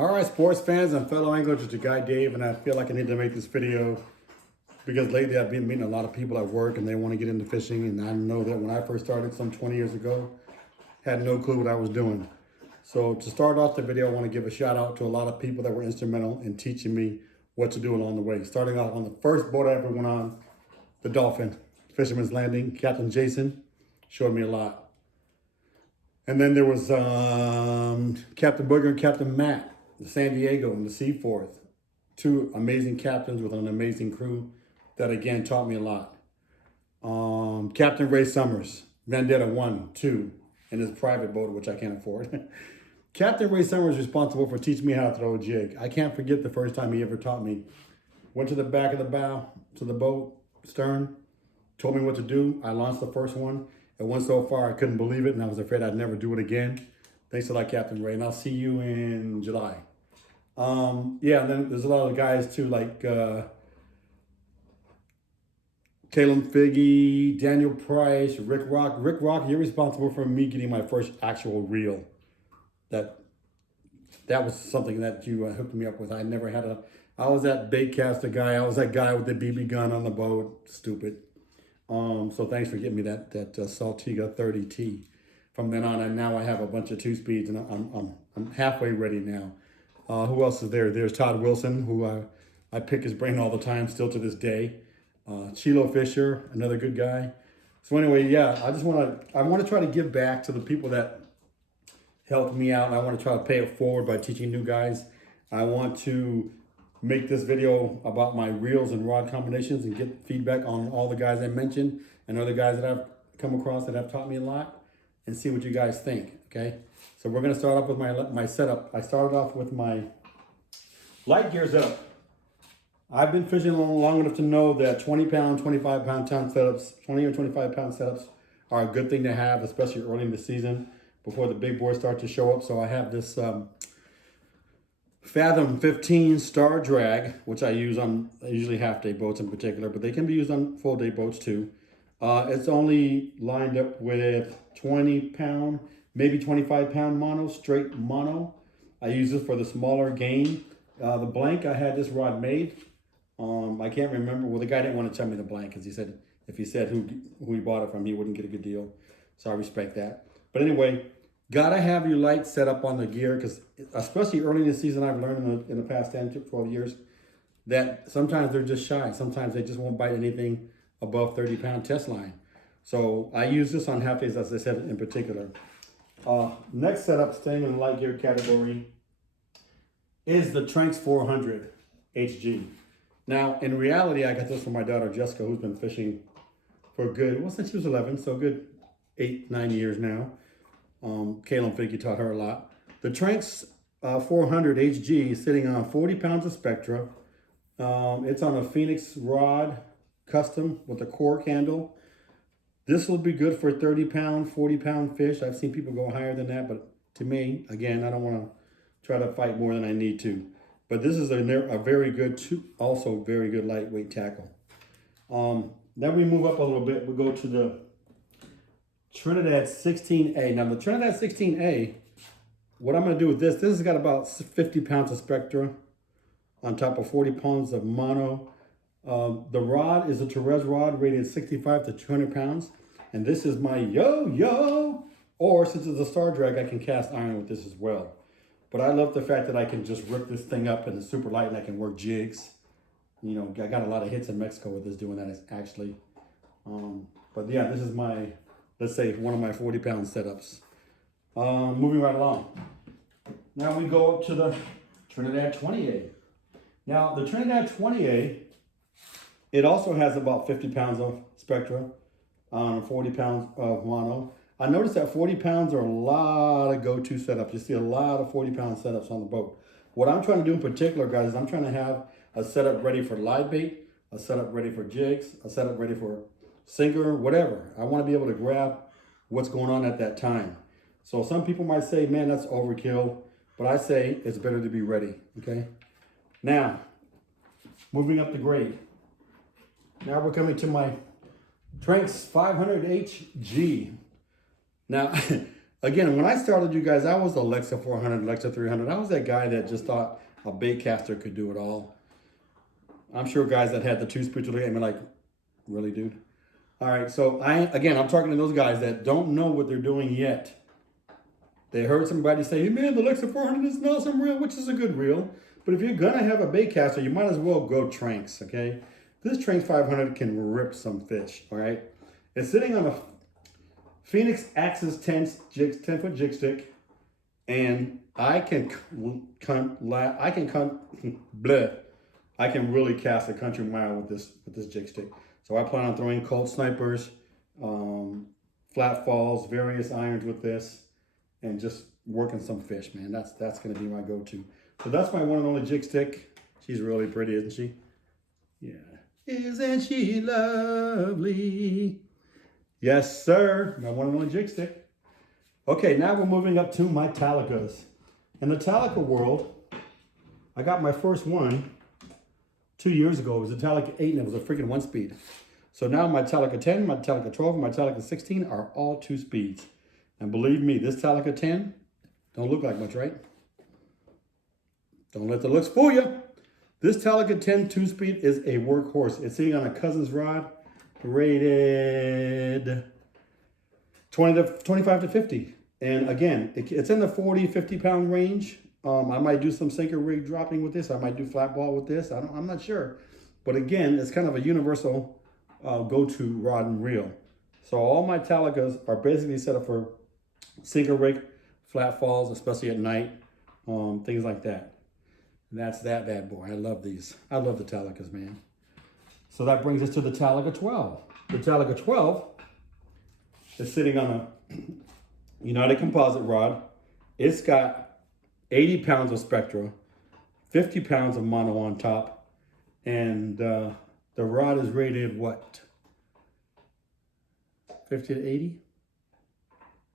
All right, sports fans and fellow anglers, it's your guy Dave, and I feel like I need to make this video because lately I've been meeting a lot of people at work and they want to get into fishing. And I know that when I first started some 20 years ago, had no clue what I was doing. So to start off the video, I want to give a shout out to a lot of people that were instrumental in teaching me what to do along the way. Starting off on the first boat I ever went on, the Dolphin, Fisherman's Landing, Captain Jason showed me a lot. And then there was Captain Booger and Captain Matt, the San Diego and the Seaforth. Two amazing captains with an amazing crew that again taught me a lot. Captain Ray Summers, Vendetta 1, 2, in his private boat, which I can't afford. Captain Ray Summers is responsible for teaching me how to throw a jig. I can't forget the first time he ever taught me. Went to the back of the bow, to the boat, stern, told me what to do. I launched the first one. It went so far I couldn't believe it, and I was afraid I'd never do it again. Thanks a lot, Captain Ray, and I'll see you in July. Yeah, and then there's a lot of guys too, like Caleb Figgy, Daniel Price, Rick Rock. Rick Rock, you're responsible for me getting my first actual reel. That was something that you hooked me up with. I never had I was that bait caster guy. I was that guy with the BB gun on the boat. Stupid. So thanks for getting me that Saltiga 30T. From then on, and now I have a bunch of 2-speeds, and I'm halfway ready now. Who else is there? There's Todd Wilson, who I pick his brain all the time, still to this day. Chilo Fisher, another good guy. So anyway, yeah, I want to try to give back to the people that helped me out, and I want to try to pay it forward by teaching new guys. I want to make this video about my reels and rod combinations and get feedback on all the guys I mentioned and other guys that I've come across that have taught me a lot, and see what you guys think, okay? So we're gonna start off with my setup. I started off with my light gear setup. I've been fishing long enough to know that 20-pound, 25-pound setups, 20 or 25-pound setups are a good thing to have, especially early in the season before the big boys start to show up. So I have this Fathom 15 Star Drag, which I use on usually half-day boats in particular, but they can be used on full-day boats too. It's only lined up with 20-pound, maybe 25-pound mono, straight mono. I use this for the smaller game. The blank, I had this rod made. I can't remember. Well, the guy didn't want to tell me the blank because he said if he said who he bought it from, he wouldn't get a good deal. So I respect that. But anyway, gotta have your lights set up on the gear because especially early in the season, I've learned in the past 10 to 12 years that sometimes they're just shy. Sometimes they just won't bite anything above 30-pound test line. So I use this on half days, as I said, in particular. Next setup, staying in the light gear category, is the Tranx 400 HG. Now, in reality, I got this from my daughter, Jessica, who's been fishing for a good, well, since she was 11, so a good 8-9 years now. Caleb Figgy taught her a lot. The Tranx 400 HG is sitting on 40 pounds of Spectra. It's on a Phoenix rod, custom with a cork handle. This will be good for 30-pound, 40-pound fish. I've seen people go higher than that, but to me, again, I don't want to try to fight more than I need to. But this is a very good, also very good lightweight tackle. Then we move up a little bit. We go to the Trinidad 16A. Now the Trinidad 16A, what I'm going to do with this has got about 50 pounds of Spectra on top of 40 pounds of mono. The rod is a Therese rod rated 65 to 200 pounds. And this is my yo-yo. Or since it's a Star Drag, I can cast iron with this as well. But I love the fact that I can just rip this thing up and it's super light and I can work jigs. You know, I got a lot of hits in Mexico with this doing that actually. But yeah, this is my, let's say, one of my 40-pound setups. Moving right along. Now we go up to the Trinidad 20A. Now the Trinidad 20A, it also has about 50 pounds of Spectra on 40 pounds of mono. I noticed that 40 pounds are a lot of go-to setups. You see a lot of 40-pound setups on the boat. What I'm trying to do in particular, guys, is I'm trying to have a setup ready for live bait, a setup ready for jigs, a setup ready for sinker, whatever. I want to be able to grab what's going on at that time. So some people might say, man, that's overkill. But I say it's better to be ready, okay? Now, moving up the grade. Now we're coming to my Tranx 500 HG. Now, Again, when I started, you guys, I was Alexa 400, Alexa 300. I was that guy that just thought a bait caster could do it all. I'm sure guys that had the 2-speed look at me like, really, dude? All right, so I'm talking to those guys that don't know what they're doing yet. They heard somebody say, hey man, the Alexa 400 is an awesome reel, which is a good reel. But if you're gonna have a bait caster, you might as well go Tranks, okay? This Tranks 500 can rip some fish, all right? It's sitting on a Phoenix Axis 10-foot jig stick, and I can really cast a country mile with this jig stick. So I plan on throwing cold snipers, flat falls, various irons with this, and just working some fish, man. That's gonna be my go-to. So that's my one and only jig stick. She's really pretty, isn't she? Yeah. Isn't she lovely? Yes, sir. My one and only jig stick. Okay, now we're moving up to my Metallicas. In the Metallica world, I got my first one 2 years ago. It was a Metallica 8 and it was a freaking 1-speed. So now my Metallica 10, my Metallica 12, and my Metallica 16 are all 2 speeds. And believe me, this Metallica 10 don't look like much, right? Don't let the looks fool you. This Metallica 10 2-speed is a workhorse. It's sitting on a cousin's rod, rated 25 to 50. And again, it's in the 40, 50 pound range. I might do some sinker rig dropping with this. I might do flat ball with this. I'm not sure. But again, it's kind of a universal go-to rod and reel. So all my Metallicas are basically set up for sinker rig, flat falls, especially at night, things like that. And that's that bad boy. I love these. I love the Metallicas, man. So that brings us to the Metallica 12. The Metallica 12 is sitting on a United composite rod. It's got 80 pounds of Spectra, 50 pounds of mono on top, and the rod is rated what? 50 to 80?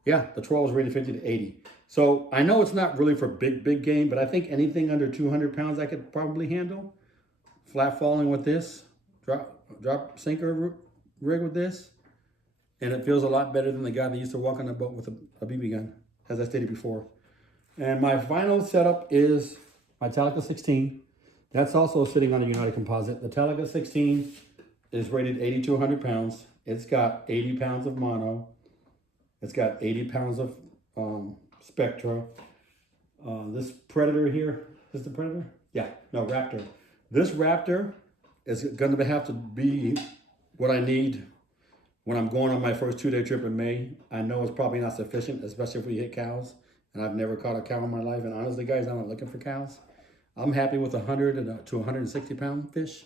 Yeah, the 12 is rated 50 to 80. So I know it's not really for big game, but I think anything under 200 pounds I could probably handle. Flat falling with this, drop sinker rig with this, and it feels a lot better than the guy that used to walk on a boat with a BB gun, as I stated before. And my final setup is my Metallica 16. That's also sitting on a United composite. The Metallica 16 is rated 80 to 100 pounds. It's got 80 pounds of mono. It's got 80 pounds of Spectra. This Predator here, is this the Predator? Yeah, no, Raptor. This Raptor is going to have to be what I need when I'm going on my first 2-day trip in May. I know it's probably not sufficient, especially if we hit cows. And I've never caught a cow in my life. And honestly, guys, I'm not looking for cows. I'm happy with 100 to 160 pound fish.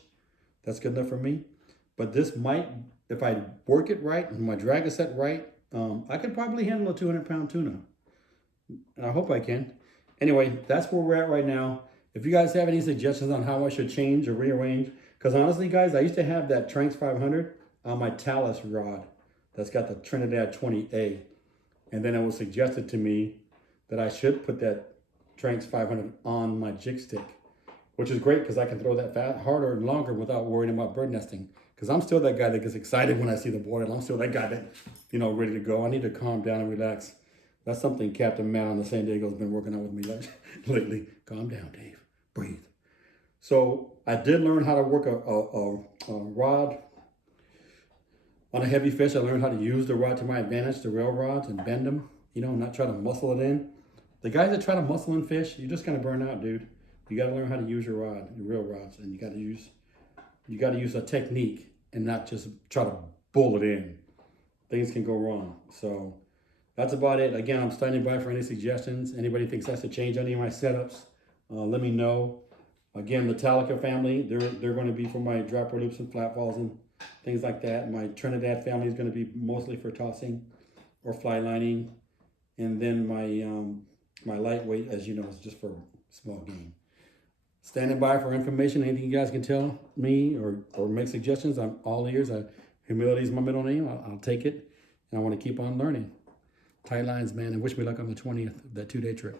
That's good enough for me. But this might, if I work it right, and my drag is set right, I could probably handle a 200-pound tuna. And I hope I can. Anyway, that's where we're at right now. If you guys have any suggestions on how I should change or rearrange, because honestly, guys, I used to have that Tranks 500 on my Talus rod that's got the Trinidad 20A. And then it was suggested to me that I should put that Tranks 500 on my jig stick, which is great because I can throw that harder and longer without worrying about bird nesting. Because I'm still that guy that gets excited when I see the board, and I'm still that guy that, ready to go. I need to calm down and relax. That's something Captain Matt on the San Diego's been working on with me lately. Calm down, Dave. Breathe. So I did learn how to work a rod on a heavy fish. I learned how to use the rod to my advantage, the rail rods, and bend them, not try to muscle it in. The guys that try to muscle in fish, you're just gonna burn out, dude. You gotta learn how to use your rod, your rail rods, and you gotta use a technique and not just try to bull it in. Things can go wrong. So that's about it. Again, I'm standing by for any suggestions. Anybody thinks I should change any of my setups, let me know. Again, the Metallica family, they're going to be for my dropper loops and flat falls and things like that. My Trinidad family is going to be mostly for tossing or fly lining. And then my lightweight, as you know, is just for small game. Standing by for information. Anything you guys can tell me or make suggestions, I'm all ears. Humility is my middle name. I'll take it. And I want to keep on learning. Tight lines, man, and wish me luck on the 20th of that 2-day trip.